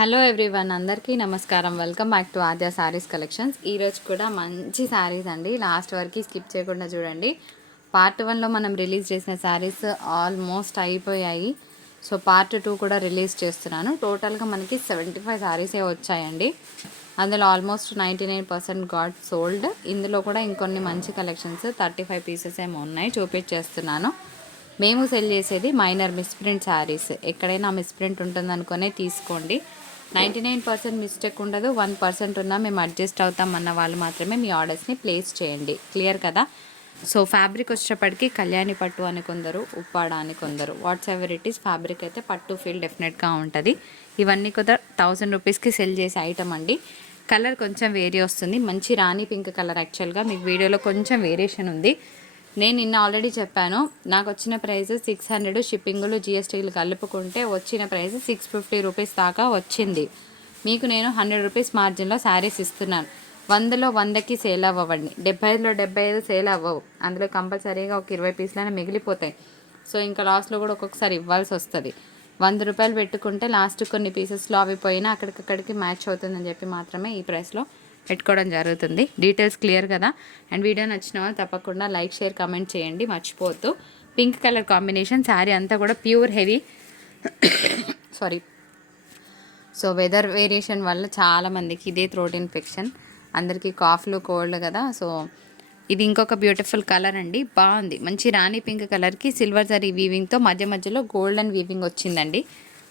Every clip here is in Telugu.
హలో ఎవ్రీవన్, అందరికీ నమస్కారం. Welcome back to Aadya saris collections. ఈరోజు కూడా మంచి శారీస్ అండి. లాస్ట్ వరకు స్కిప్ చేయకుండా చూడండి. పార్ట్ 1లో మనం రిలీజ్ చేసిన శారీస్ ఆల్మోస్ట్ అయిపోయాయి. సో పార్ట్ 2 కూడా రిలీజ్ చేస్తున్నాను. టోటల్గా మనకి 75 శారీసే వచ్చాయండి. అందులో ఆల్మోస్ట్ 99% గాట్ సోల్డ్. ఇందులో కూడా ఇంకొన్ని మంచి కలెక్షన్స్ 35 పీసెస్ ఏమో ఉన్నాయి, చూపించేస్తున్నాను. మేము సెల్ చేసేది మైనర్ మిస్ప్రింట్ శారీస్. ఎక్కడైనా మిస్ప్రింట్ ఉంటుందనుకునే తీసుకోండి. 99% మిస్టేక్ ఉండదు. 1% ఉన్నా మేము అడ్జస్ట్ అవుతాం అన్న వాళ్ళు మాత్రమే మీ ఆర్డర్స్ని ప్లేస్ చేయండి. క్లియర్ కదా? సో ఫ్యాబ్రిక్ వచ్చేటప్పటికి కళ్యాణి పట్టు అని కొందరు, ఉప్పాడ అని కొందరు. Whatsoever it is, fabric అయితే పట్టు ఫీల్ డెఫినెట్గా ఉంటుంది. ఇవన్నీ కూడా 1000 రూపీస్కి సెల్ చేసే ఐటమ్ అండి. కలర్ కొంచెం వేరీ వస్తుంది. మంచి రాణి పింక్ కలర్. యాక్చువల్గా మీకు వీడియోలో కొంచెం వేరియేషన్ ఉంది. నేను నిన్న ఆల్రెడీ చెప్పాను, నాకు వచ్చిన ప్రైస్ 600, షిప్పింగ్లు జిఎస్టీలు కలుపుకుంటే వచ్చిన ప్రైస్ 650 రూపీస్ దాకా వచ్చింది. మీకు నేను 100 రూపీస్ మార్జిన్లో శారీస్ ఇస్తున్నాను. 100లో 100కి సేల్ అవ్వండి, 75లో 75 సేల్ అవ్వవు. అందులో కంపల్సరీగా ఒక 20 పీసులైనా మిగిలిపోతాయి. సో ఇంకా లాస్ట్లో కూడా ఒక్కొక్కసారి ఇవ్వాల్సి వస్తుంది. 100 రూపాయలు పెట్టుకుంటే లాస్ట్ కొన్ని పీసెస్లో అవి పోయినా అక్కడికక్కడికి మ్యాచ్ అవుతుందని చెప్పి మాత్రమే ఈ ప్రైస్లో పెట్టుకోవడం జరుగుతుంది. డీటెయిల్స్ క్లియర్ కదా? అండ్ వీడియో నచ్చిన వాళ్ళు తప్పకుండా లైక్, షేర్, కమెంట్ చేయండి మర్చిపోవద్దు. Pink colour combination. శారీ అంతా కూడా pure heavy saree. So weather variation వల్ల చాలామందికి ఇదే థ్రోట్ ఇన్ఫెక్షన్, అందరికీ కాఫ్లు, కోల్డ్ కదా. సో ఇది ఇంకొక బ్యూటిఫుల్ కలర్ అండి. బాగుంది. మంచి రాణి పింక్ కలర్కి సిల్వర్ జరీ వీవింగ్తో మధ్య మధ్యలో గోల్డెన్ వీవింగ్ వచ్చిందండి.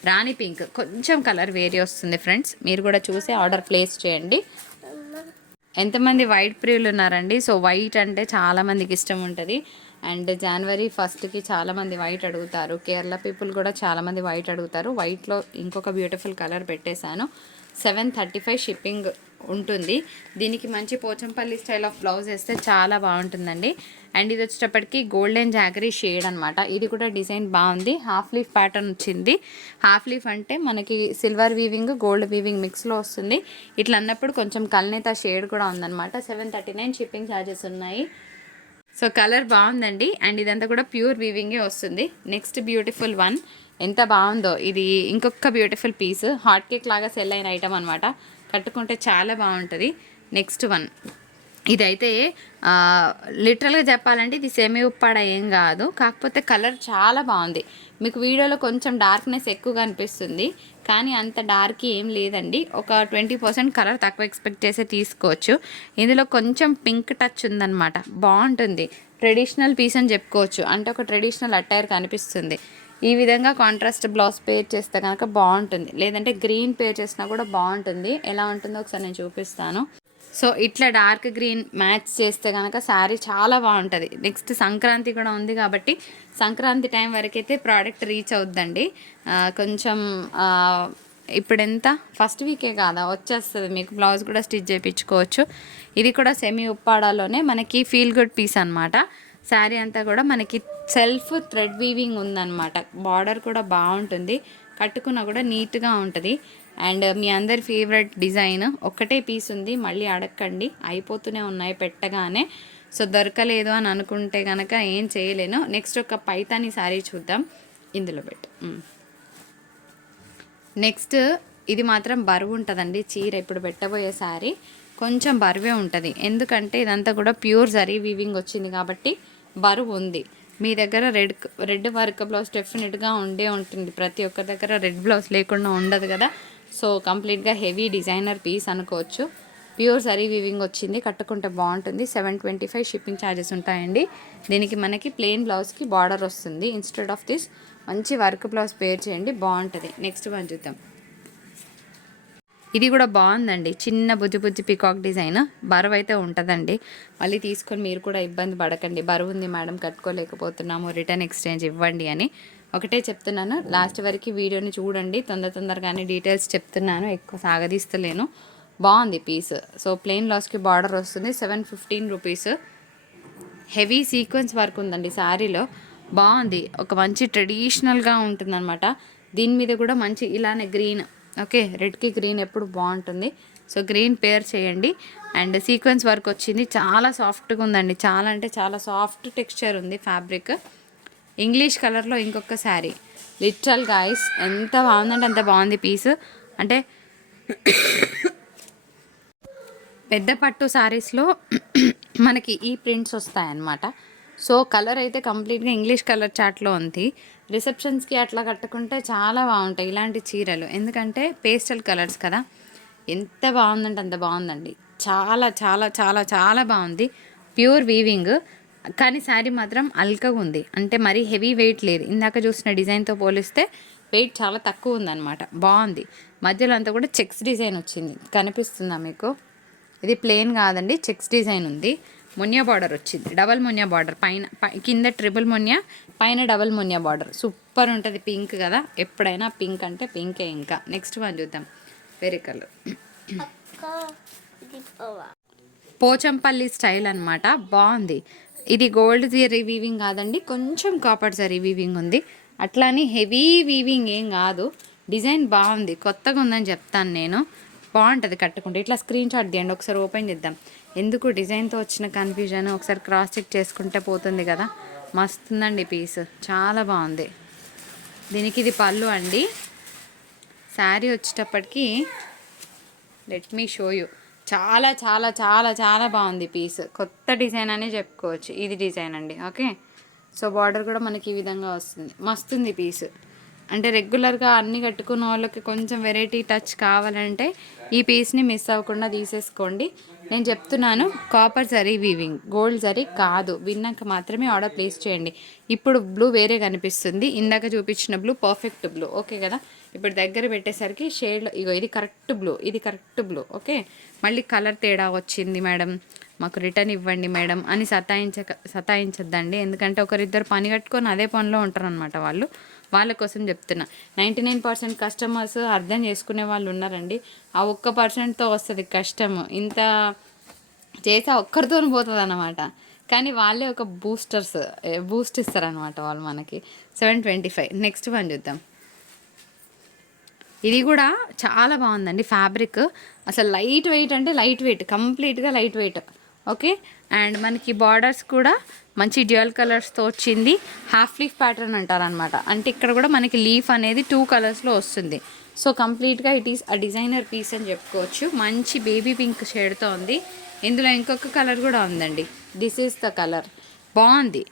రాణి పింక్ కొంచెం కలర్ వేరీ వస్తుంది ఫ్రెండ్స్. మీరు కూడా చూసి ఆర్డర్ ప్లేస్ చేయండి. ఎంతమంది వైట్ ప్రియులు ఉన్నారండి? సో వైట్ అంటే చాలామందికి ఇష్టం ఉంటుంది. అండ్ జనవరి 1కి చాలామంది వైట్ అడుగుతారు. కేరళ పీపుల్ కూడా చాలామంది వైట్ అడుగుతారు. వైట్లో ఇంకొక బ్యూటిఫుల్ కలర్ పెట్టేశాను. 735 షిప్పింగ్ ఉంటుంది. దీనికి మంచి పోచంపల్లి స్టైల్ ఆఫ్ బ్లౌజ్ వేస్తే చాలా బాగుంటుందండి. అండ్ ఇది వచ్చేటప్పటికి గోల్డెన్ జాగరీ షేడ్ అనమాట. ఇది కూడా డిజైన్ బాగుంది. హాఫ్ లీఫ్ ప్యాటర్న్ వచ్చింది. హాఫ్ లీఫ్ అంటే మనకి సిల్వర్ వీవింగ్, గోల్డ్ వీవింగ్ మిక్స్లో వస్తుంది. ఇట్లా అన్నప్పుడు కొంచెం కల్నేత షేడ్ కూడా ఉందన్నమాట. 739 షిప్పింగ్ ఛార్జెస్ ఉన్నాయి. సో కలర్ బాగుందండి. అండ్ ఇదంతా కూడా ప్యూర్ వీవింగే వస్తుంది. Next beautiful one. ఎంత బాగుందో ఇది. ఇంకొక బ్యూటిఫుల్ పీస్. హాట్ కేక్ లాగా సెల్ అయిన ఐటమ్ అనమాట. కట్టుకుంటే చాలా బాగుంటుంది. Next one. ఇదైతే లిటరల్గా చెప్పాలంటే ఇది సెమీ ఉప్పాడ ఏం కాదు, కాకపోతే కలర్ చాలా బాగుంది. మీకు వీడియోలో కొంచెం డార్క్నెస్ ఎక్కువగా అనిపిస్తుంది, కానీ అంత డార్క్ ఏం లేదండి. ఒక 20% కలర్ తక్కువ ఎక్స్పెక్ట్ చేసే తీసుకోవచ్చు. ఇందులో కొంచెం పింక్ టచ్ ఉందన్నమాట. బాగుంటుంది. ట్రెడిషనల్ పీస్ అని చెప్పుకోవచ్చు. అంటే ఒక ట్రెడిషనల్ అటైర్ కనిపిస్తుంది. ఈ విధంగా కాంట్రాస్ట్ బ్లౌజ్ పేర్ చేస్తే కనుక బాగుంటుంది. లేదంటే గ్రీన్ పేర్ చేసినా కూడా బాగుంటుంది. ఎలా ఉంటుందో ఒకసారి నేను చూపిస్తాను. సో ఇట్లా డార్క్ గ్రీన్ మ్యాచ్ చేస్తే కనుక శారీ చాలా బాగుంటుంది. నెక్స్ట్ సంక్రాంతి కూడా ఉంది కాబట్టి సంక్రాంతి టైం వరకైతే ప్రోడక్ట్ రీచ్ అవుద్దండి. కొంచెం ఇప్పుడు ఎంత, ఫస్ట్ వీకే కాదా వచ్చేస్తుంది. మీకు బ్లౌజ్ కూడా స్టిచ్ చేయించుకోవచ్చు. ఇది కూడా సెమీ ఉప్పాడాలోనే మనకి ఫీల్ గుడ్ పీస్ అనమాట. శారీ అంతా కూడా మనకి సెల్ఫ్ థ్రెడ్ వీవింగ్ ఉందన్నమాట. బార్డర్ కూడా బాగుంటుంది. కట్టుకున్నా కూడా నీట్గా ఉంటుంది. అండ్ మీ అందరి ఫేవరెట్ డిజైన్ ఒక్కటే పీస్ ఉంది. మళ్ళీ అడగండి, అయిపోతూనే ఉన్నాయి పెట్టగానే. సో దొరకలేదు అని అనుకుంటే కనుక ఏం చేయలేను. నెక్స్ట్ ఒక పైతాని శారీ చూద్దాం. ఇందులో పెట్టు. నెక్స్ట్ ఇది మాత్రం బరువు ఉంటుందండి. చీర ఇప్పుడు పెట్టబోయే శారీ కొంచెం బరువే ఉంటుంది. ఎందుకంటే ఇదంతా కూడా ప్యూర్ జరీ వీవింగ్ వచ్చింది కాబట్టి బరువు ఉంది. మీ దగ్గర రెడ్ వర్క్ బ్లౌజ్ డెఫినెట్గా ఉంటుంది. ప్రతి ఒక్కరి దగ్గర రెడ్ బ్లౌజ్ లేకుండా ఉండదు కదా. సో కంప్లీట్గా హెవీ డిజైనర్ పీస్ అనుకోవచ్చు. ప్యూర్ జరీ వీవింగ్ వచ్చింది. కట్టుకుంటే బాగుంటుంది. 725 షిప్పింగ్ ఛార్జెస్ ఉంటాయండి. దీనికి మనకి ప్లెయిన్ బ్లౌజ్కి బార్డర్ వస్తుంది. ఇన్స్టెడ్ ఆఫ్ దిస్ మంచి వర్క్ బ్లౌజ్ పేర్ చేయండి, బాగుంటుంది. నెక్స్ట్ వన్ చూద్దాం. ఇది కూడా బాగుందండి. చిన్న బుజ్జి బుజ్జి పికాక్ డిజైన్. బరువు అయితే ఉంటుందండి. మళ్ళీ తీసుకొని మీరు కూడా ఇబ్బంది పడకండి, బరువు ఉంది మేడం కట్టుకోలేకపోతున్నాము, రిటర్న్ ఎక్స్చేంజ్ ఇవ్వండి అని. ఒకటే చెప్తున్నాను, లాస్ట్ వరకు వీడియోని చూడండి. తొందరగానే డీటెయిల్స్ చెప్తున్నాను, ఎక్కువ సాగదీస్తలేను. బాగుంది పీస్. సో ప్లెయిన్ లాస్కి బార్డర్ వస్తుంది. 715 రూపీస్. హెవీ సీక్వెన్స్ వర్క్ ఉందండి శారీలో. బాగుంది. ఒక మంచి ట్రెడిషనల్గా ఉంటుందన్నమాట. దీని మీద కూడా మంచి ఇలానే గ్రీన్, ఓకే, రెడ్కి గ్రీన్ ఎప్పుడు బాగుంటుంది. సో గ్రీన్ పేర్ చేయండి. అండ్ సీక్వెన్స్ వర్క్ వచ్చింది. చాలా సాఫ్ట్గా ఉందండి. చాలా అంటే చాలా సాఫ్ట్ టెక్స్చర్ ఉంది ఫ్యాబ్రిక్. ఇంగ్లీష్ కలర్లో ఇంకొక శారీ. లిటరల్ గాయస్ ఎంత బాగుందంటే అంత బాగుంది పీస్. అంటే పెద్ద పట్టు శారీస్లో మనకి ఈ ప్రింట్స్ వస్తాయన్నమాట. సో కలర్ అయితే కంప్లీట్గా ఇంగ్లీష్ కలర్ చార్ట్లో ఉంది. రిసెప్షన్స్కి అట్లా కట్టుకుంటే చాలా బాగుంటాయి ఇలాంటి చీరలు, ఎందుకంటే పేస్టల్ కలర్స్ కదా. ఎంత బాగుందంటే అంత బాగుందండి, చాలా చాలా చాలా చాలా బాగుంది. ప్యూర్ వీవింగ్, కానీ శారీ మాత్రం అల్కగా ఉంది, అంటే మరీ హెవీ వెయిట్ లేదు. ఇందాక చూసిన డిజైన్తో పోలిస్తే వెయిట్ చాలా తక్కువ ఉందన్నమాట. బాగుంది. మధ్యలో అంతా కూడా చెక్స్ డిజైన్ వచ్చింది, కనిపిస్తుందా మీకు? ఇది ప్లెయిన్ కాదండి, చెక్స్ డిజైన్ ఉంది. మున్యా బార్డర్ వచ్చింది, డబల్ మున్యా బార్డర్, పైన కింద ట్రిపుల్ మున్యా, పైన డబల్ మున్యా బార్డర్. సూపర్ ఉంటుంది. పింక్ కదా, ఎప్పుడైనా పింక్ అంటే పింకే. ఇంకా నెక్స్ట్ వన్ చూద్దాం, వేరే కలర్. పోచంపల్లి స్టైల్ అనమాట, బాగుంది. ఇది గోల్డ్ జరీ వీవింగ్ కాదండి, కొంచెం కాపర్ జరీ వీవింగ్ ఉంది. అట్లాని హెవీ వీవింగ్ ఏం కాదు. డిజైన్ బాగుంది, కొత్తగా ఉందని చెప్తాను నేను. బాగుంటుంది కట్టుకుంటే. ఇట్లా స్క్రీన్ షాట్ తీయండి, ఒకసారి ఓపెన్ చేద్దాం. ఎందుకు డిజైన్తో వచ్చిన కన్ఫ్యూజన్ ఒకసారి క్రాస్ చెక్ చేసుకుంటే పోతుంది కదా. మస్తుందండి పీస్, చాలా బాగుంది. దీనికి ఇది పళ్ళు అండి. శారీ వచ్చేటప్పటికి లెట్ మీ షో యూ. చాలా చాలా చాలా చాలా బాగుంది పీస్, కొత్త డిజైన్ అనే చెప్పుకోవచ్చు. ఇది డిజైన్ అండి, ఓకే. సో బార్డర్ కూడా మనకి ఈ విధంగా వస్తుంది, మస్తుంది పీస్. అంటే రెగ్యులర్గా అన్నీ కట్టుకున్న వాళ్ళకి కొంచెం వెరైటీ టచ్ కావాలంటే ఈ పీస్ని మిస్ అవ్వకుండా తీసేసుకోండి. నేను చెప్తున్నాను, copper zari weaving, gold zari కాదు. విన్నాక మాత్రమే ఆర్డర్ ప్లేస్ చేయండి. ఇప్పుడు బ్లూ వేరే కనిపిస్తుంది, ఇందాక చూపించిన బ్లూ పర్ఫెక్ట్ బ్లూ, ఓకే కదా. ఇప్పుడు దగ్గర పెట్టేసరికి షేడ్లో ఇగో ఇది కరెక్ట్ బ్లూ, ఇది కరెక్ట్ బ్లూ, ఓకే. మళ్ళీ కలర్ తేడా వచ్చింది మేడం, మాకు రిటర్న్ ఇవ్వండి మేడం అని సతాయించద్దండి. ఎందుకంటే ఒకరిద్దరు పని కట్టుకొని అదే పనిలో ఉంటారనమాట వాళ్ళు. వాళ్ళ కోసం చెప్తున్నా. 99% కస్టమర్స్ అర్థం చేసుకునే వాళ్ళు ఉన్నారండి. ఆ 1%తో వస్తుంది కష్టం. ఇంత చేసి ఒక్కరితో పోతుంది అన్నమాట. కానీ వాళ్ళే ఒక బూస్ట్ ఇస్తారనమాట వాళ్ళు మనకి. 725. నెక్స్ట్ వన్ చూద్దాం. ఇది కూడా చాలా బాగుందండి. ఫ్యాబ్రిక్ అసలు లైట్ వెయిట్ అంటే లైట్ వెయిట్, కంప్లీట్గా లైట్ వెయిట్, ఓకే. అండ్ మనకి బార్డర్స్ కూడా మంచి డ్యూయల్ కలర్స్తో వచ్చింది. హాఫ్ లీఫ్ ప్యాటర్న్ అంటారనమాట. అంటే ఇక్కడ కూడా మనకి లీఫ్ అనేది 2 కలర్స్లో వస్తుంది. సో కంప్లీట్గా it is a designer piece అని చెప్పుకోవచ్చు. మంచి బేబీ పింక్ షేడ్తో ఉంది. ఇందులో ఇంకొక కలర్ కూడా ఉందండి, దిస్ ఈస్ ద కలర్. బాగుంది,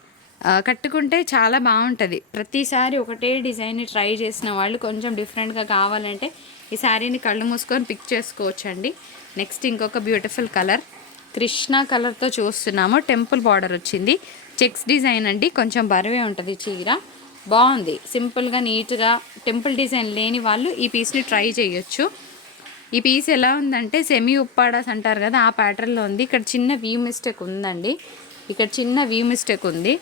కట్టుకుంటే చాలా బాగుంటుంది. ప్రతిసారి ఒకటే డిజైన్ ట్రై చేసిన వాళ్ళు కొంచెం డిఫరెంట్గా కావాలంటే ఈ శారీని కళ్ళు మూసుకొని పిక్ చేసుకోవచ్చండి. నెక్స్ట్ ఇంకొక బ్యూటిఫుల్ కలర్, కృష్ణ కలర్తో చూస్తున్నాము. టెంపుల్ బార్డర్ వచ్చింది, చెక్స్ డిజైన్ అండి. కొంచెం బరువే ఉంటుంది చీర, బాగుంది. సింపుల్గా నీట్గా టెంపుల్ డిజైన్ లేని వాళ్ళు ఈ పీస్ని ట్రై చేయొచ్చు. ఈ పీస్ ఎలా ఉందంటే సెమీ ఉప్పాడాస్ అంటారు కదా, ఆ ప్యాటర్న్లో ఉంది. ఇక్కడ చిన్న వ్యూ మిస్టేక్ ఉందండి, ఇక్కడ చిన్న వ్యూ మిస్టేక్ ఉంది.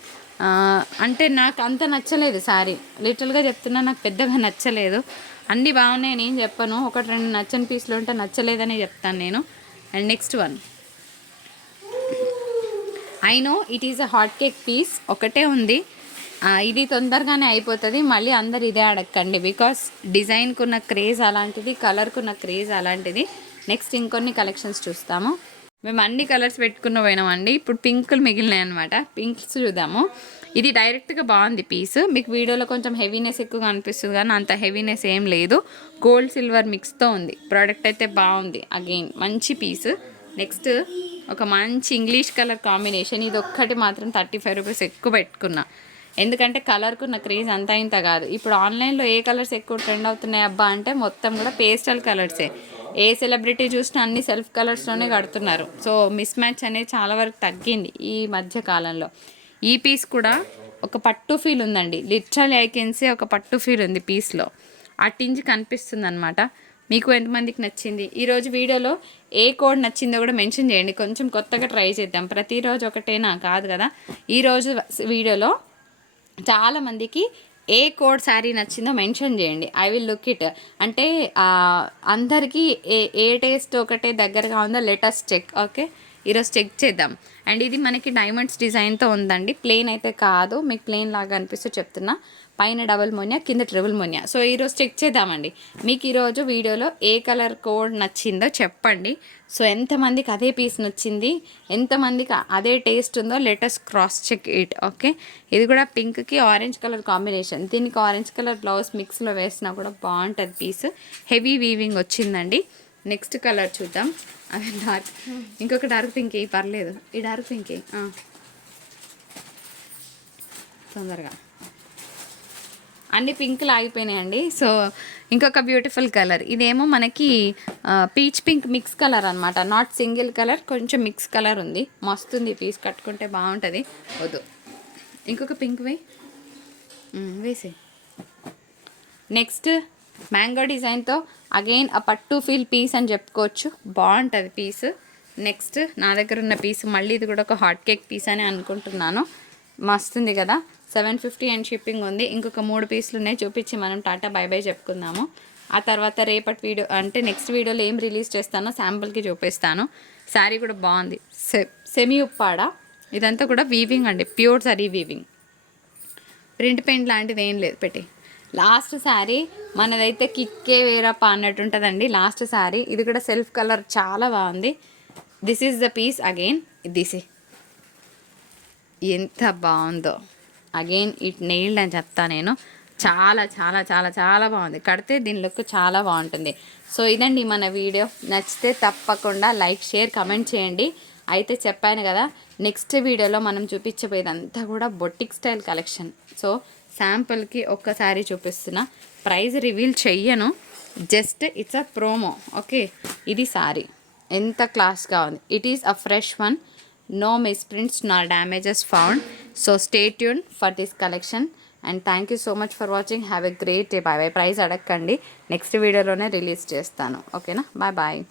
అంటే నాకు అంత నచ్చలేదు శారీ, లిటిల్గా చెప్తున్నా, నాకు పెద్దగా నచ్చలేదు. అన్నీ బాగున్నాయి నేను చెప్పను, ఒకటి రెండు నచ్చని పీస్లు ఉంటే నచ్చలేదని చెప్తాను నేను. And next one, I know it is a hot cake piece, ఒకటే ఉంది. ఇది తొందరగానే అయిపోతుంది. మళ్ళీ అందరు ఇదే అడగండి, బికాస్ డిజైన్కున్న క్రేజ్ అలాంటిది, కలర్కున్న క్రేజ్ అలాంటిది. నెక్స్ట్ ఇంకొన్ని కలెక్షన్స్ చూస్తాము. మేము అన్ని కలర్స్ పెట్టుకున్న పోయినామండి. ఇప్పుడు పింకులు మిగిలినాయి అనమాట, పింక్స్ చూద్దాము. ఇది డైరెక్ట్గా బాగుంది పీస్. మీకు వీడియోలో కొంచెం హెవీనెస్ ఎక్కువగా అనిపిస్తుంది, కానీ అంత హెవీనెస్ ఏం లేదు. గోల్డ్ సిల్వర్ మిక్స్తో ఉంది. ప్రోడక్ట్ అయితే బాగుంది, అగైన్ మంచి పీస్. నెక్స్ట్ ఒక మంచి ఇంగ్లీష్ కలర్ కాంబినేషన్. ఇది ఒక్కటి మాత్రం 35 రూపీస్ ఎక్కువ పెట్టుకున్నా, ఎందుకంటే కలర్కున్న క్రేజ్ అంతా ఇంత కాదు. ఇప్పుడు ఆన్లైన్లో ఏ కలర్స్ ఎక్కువ ట్రెండ్ అవుతున్నాయి అబ్బా అంటే మొత్తం కూడా పేస్టల్ కలర్సే. ఏ సెలబ్రిటీ చూసినా అన్ని సెల్ఫ్ కలర్స్లోనే కడుతున్నారు. సో మిస్ మ్యాచ్ అనేది చాలా వరకు తగ్గింది ఈ మధ్య కాలంలో. ఈ పీస్ కూడా ఒక పట్టు ఫీల్ ఉందండి, లిటరల్లీ ఐ కెన్ సే ఒక పట్టు ఫీల్ ఉంది పీస్లో. ఆ టింజ్ కనిపిస్తుంది అనమాట. మీకు ఎంతమందికి నచ్చింది? ఈరోజు వీడియోలో ఏ కోడ్ నచ్చిందో కూడా మెన్షన్ చేయండి, కొంచెం కొత్తగా ట్రై చేద్దాం. ప్రతిరోజు ఒకటేనా కాదు కదా. ఈరోజు వీడియోలో చాలామందికి ఏ కోడ్ శారీ నచ్చిందో మెన్షన్ చేయండి, ఐ విల్ లుక్ ఇట్. అంటే అందరికీ ఏ టేస్ట్ ఒకటే దగ్గరగా ఉందో లెటస్ చెక్, ఓకే. ఈరోజు చెక్ చేద్దాం. అండ్ ఇది మనకి డైమండ్స్ డిజైన్తో ఉందండి, ప్లెయిన్ అయితే కాదు. మీకు ప్లెయిన్ లాగా అనిపిస్తూ చెప్తున్నా. పైన డబుల్ మోనియా, కింద ట్రిపుల్ మోనియా. సో ఈరోజు చెక్ చేద్దామండి. మీకు ఈరోజు వీడియోలో ఏ కలర్ కోడ్ నచ్చిందో చెప్పండి. సో ఎంతమందికి అదే పీస్ నచ్చింది, ఎంతమందికి అదే టేస్ట్ ఉందో let us cross check it, okay. ఇది కూడా పింక్కి ఆరెంజ్ కలర్ కాంబినేషన్. దీనికి ఆరెంజ్ కలర్ బ్లౌజ్ మిక్స్లో వేసినా కూడా బాగుంటుంది పీస్. హెవీ వీవింగ్ వచ్చిందండి. నెక్స్ట్ కలర్ చూద్దాం. అవి డార్క్, ఇంకొక డార్క్ పింక్ పర్లేదు. ఈ డార్క్ పింక్ తొందరగా అన్ని పింక్లు ఆగిపోయినాయండి. సో ఇంకొక బ్యూటిఫుల్ కలర్, ఇదేమో మనకి పీచ్ పింక్ మిక్స్ కలర్ అనమాట. నాట్ సింగిల్ కలర్, కొంచెం మిక్స్ కలర్ ఉంది. మస్తుంది, పీస్ కట్టుకుంటే బాగుంటుంది. వద్దు, ఇంకొక పింక్ వేసే. నెక్స్ట్ మ్యాంగో డిజైన్తో అగైన్ ఆ పట్టు ఫీల్ పీస్ అని చెప్పుకోవచ్చు. బాగుంటుంది పీస్. నెక్స్ట్ నా దగ్గర ఉన్న పీస్ మళ్ళీ ఇది కూడా ఒక హాట్ కేక్ పీస్ అని అనుకుంటున్నాను. మస్తుంది కదా. 750 అండ్ షిప్పింగ్ ఉంది. ఇంకొక 3 పీసులు ఉన్నాయి, చూపించి మనం టాటా బై బై చెప్పుకుందాము. ఆ తర్వాత రేపటి వీడియో అంటే నెక్స్ట్ వీడియోలో ఏం రిలీజ్ చేస్తానో శాంపుల్కి చూపిస్తాను. శారీ కూడా బాగుంది. సెమీ ఉప్పాడ. ఇదంతా కూడా వీవింగ్ అండి, ప్యూర్ సరీ వీవింగ్. ప్రింట్ పెయింట్ లాంటిది ఏం లేదు. పెట్టి లాస్ట్ శారీ మనదైతే కిక్కే వేరప్ప అన్నట్టు ఉంటుందండి. లాస్ట్ శారీ ఇది కూడా సెల్ఫ్ కలర్ చాలా బాగుంది. This is the piece again. This ఎంత బాగుందో. అగైన్ ఇట్ నెయిల్డ్ అని చెప్తా నేను. చాలా చాలా చాలా చాలా బాగుంది. కడితే దీని లుక్ చాలా బాగుంటుంది. సో ఇదండి మన వీడియో. నచ్చితే తప్పకుండా లైక్, షేర్, కమెంట్ చేయండి. అయితే చెప్పాను కదా, నెక్స్ట్ వీడియోలో మనం చూపించబోయేదంతా కూడా బొటిక్ స్టైల్ కలెక్షన్. సో శాంపుల్కి ఒక్కసారి చూపిస్తున్నా, ప్రైస్ రివీల్ చెయ్యను, just it's a promo. Okay, ఇది సారీ ఎంత క్లాస్గా ఉంది. It is a fresh one, no misprints nor damages found. So stay tuned for this collection and thank you so much for watching. Have a great day. Bye bye. Price అడగండి, నెక్స్ట్ వీడియోలోనే రిలీజ్ చేస్తాను. ఓకేనా, బాయ్ బాయ్.